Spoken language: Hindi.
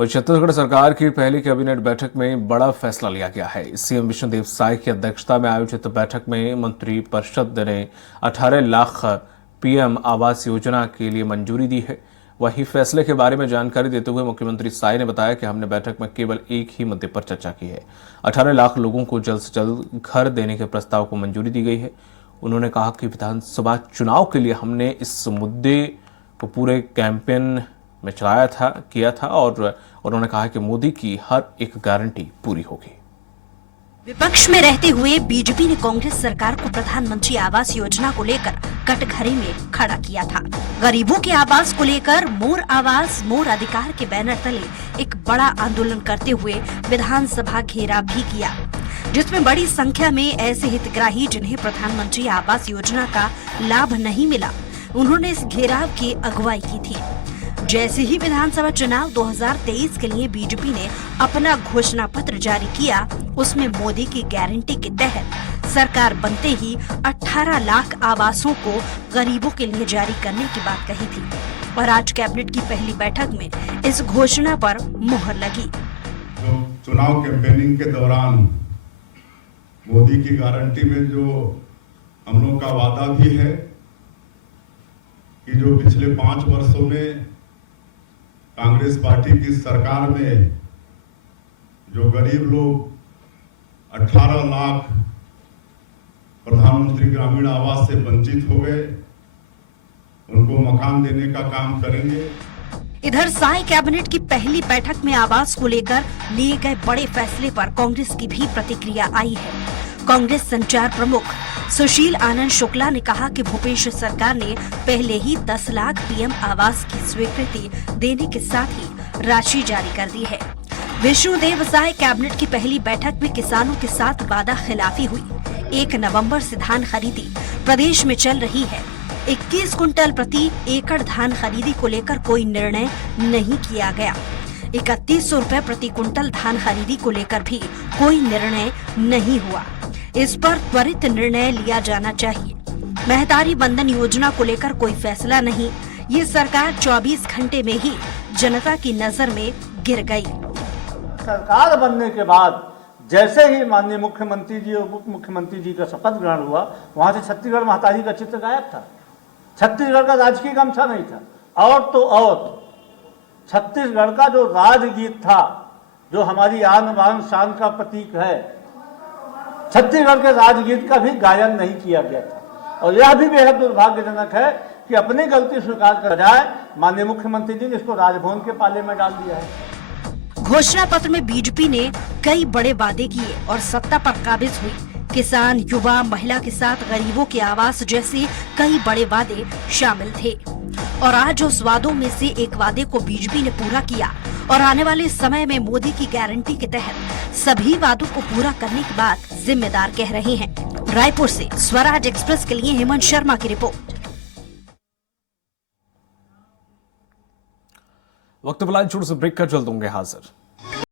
वहीं छत्तीसगढ़ सरकार की पहली कैबिनेट बैठक में बड़ा फैसला लिया गया है। सीएम विष्णुदेव साय की अध्यक्षता में आयोजित बैठक में मंत्रिपरिषद ने 18 लाख पीएम आवास योजना के लिए मंजूरी दी है। वहीं फैसले के बारे में जानकारी देते हुए मुख्यमंत्री साय ने बताया कि हमने बैठक में केवल एक ही मुद्दे पर चर्चा की है। 18 लाख लोगों को जल्द से जल्द घर देने के प्रस्ताव को मंजूरी दी गई है। उन्होंने कहा कि विधानसभा चुनाव के लिए हमने इस मुद्दे को पूरे कैंपेन में किया था और उन्होंने कहा कि मोदी की हर एक गारंटी पूरी होगी। विपक्ष में रहते हुए बीजेपी ने कांग्रेस सरकार को प्रधानमंत्री आवास योजना को लेकर कटघरे में खड़ा किया था। गरीबों के आवास को लेकर मोर आवास मोर अधिकार के बैनर तले एक बड़ा आंदोलन करते हुए विधानसभा घेराव भी किया, जिसमें बड़ी संख्या में ऐसे हितग्राही जिन्हें प्रधानमंत्री आवास योजना का लाभ नहीं मिला, उन्होंने इस घेराव की अगुवाई की थी। जैसे ही विधानसभा चुनाव 2023 के लिए बीजेपी ने अपना घोषणा पत्र जारी किया, उसमें मोदी की गारंटी के तहत सरकार बनते ही 18 लाख आवासों को गरीबों के लिए जारी करने की बात कही थी और आज कैबिनेट की पहली बैठक में इस घोषणा पर मुहर लगी। जो चुनाव कैंपेनिंग के दौरान मोदी की गारंटी में जो हम लोग का वादा भी है कि जो पिछले 5 वर्षों में कांग्रेस पार्टी की सरकार में जो गरीब लोग 18 लाख प्रधानमंत्री ग्रामीण आवास से वंचित हो गए, उनको मकान देने का काम करेंगे। इधर साय कैबिनेट की पहली बैठक में आवास को लेकर लिए गए बड़े फैसले पर कांग्रेस की भी प्रतिक्रिया आई है। कांग्रेस संचार प्रमुख सुशील आनंद शुक्ला ने कहा कि भूपेश सरकार ने पहले ही 10 लाख पीएम आवास की स्वीकृति देने के साथ ही राशि जारी कर दी है। विष्णुदेव साय कैबिनेट की पहली बैठक में किसानों के साथ वादा खिलाफी हुई। 1 नवंबर से धान खरीदी प्रदेश में चल रही है। 21 कुंटल प्रति एकड़ धान खरीदी को लेकर कोई निर्णय नहीं किया गया। 3100 रुपए प्रति कुंटल धान खरीदी को लेकर भी कोई निर्णय नहीं हुआ। इस पर त्वरित निर्णय लिया जाना चाहिए। महतारी बंधन योजना को लेकर कोई फैसला नहीं। ये सरकार 24 घंटे में ही जनता की नजर में गिर गई। सरकार बनने के बाद जैसे ही माननीय मुख्यमंत्री जी और उप मुख्यमंत्री जी का शपथ ग्रहण हुआ, वहां से छत्तीसगढ़ महतारी का चित्र गायब था। छत्तीसगढ़ का राजकीय गमछा नहीं था। और तो और छत्तीसगढ़ का जो राजगीत था, जो हमारी आन बान शान का प्रतीक है, छत्तीसगढ़ के राजगीत का भी गायन नहीं किया गया था। और यह भी बेहद दुर्भाग्यजनक है कि अपनी गलती स्वीकार कर जाए माननीय मुख्यमंत्री जी ने इसको राजभवन के पाले में डाल दिया है। घोषणा पत्र में बीजेपी ने कई बड़े वादे किए और सत्ता पर काबिज हुई। किसान, युवा, महिला के साथ गरीबों के आवास जैसे कई बड़े वादे शामिल थे और आज उस वादों में से एक वादे को बीजेपी ने पूरा किया और आने वाले समय में मोदी की गारंटी के तहत सभी वादों को पूरा करने की बात जिम्मेदार कह रहे हैं। रायपुर से स्वराज एक्सप्रेस के लिए हेमंत शर्मा की रिपोर्ट। वक्त बुलाए छोटे से ब्रेक का, जल्द होंगे हाजिर।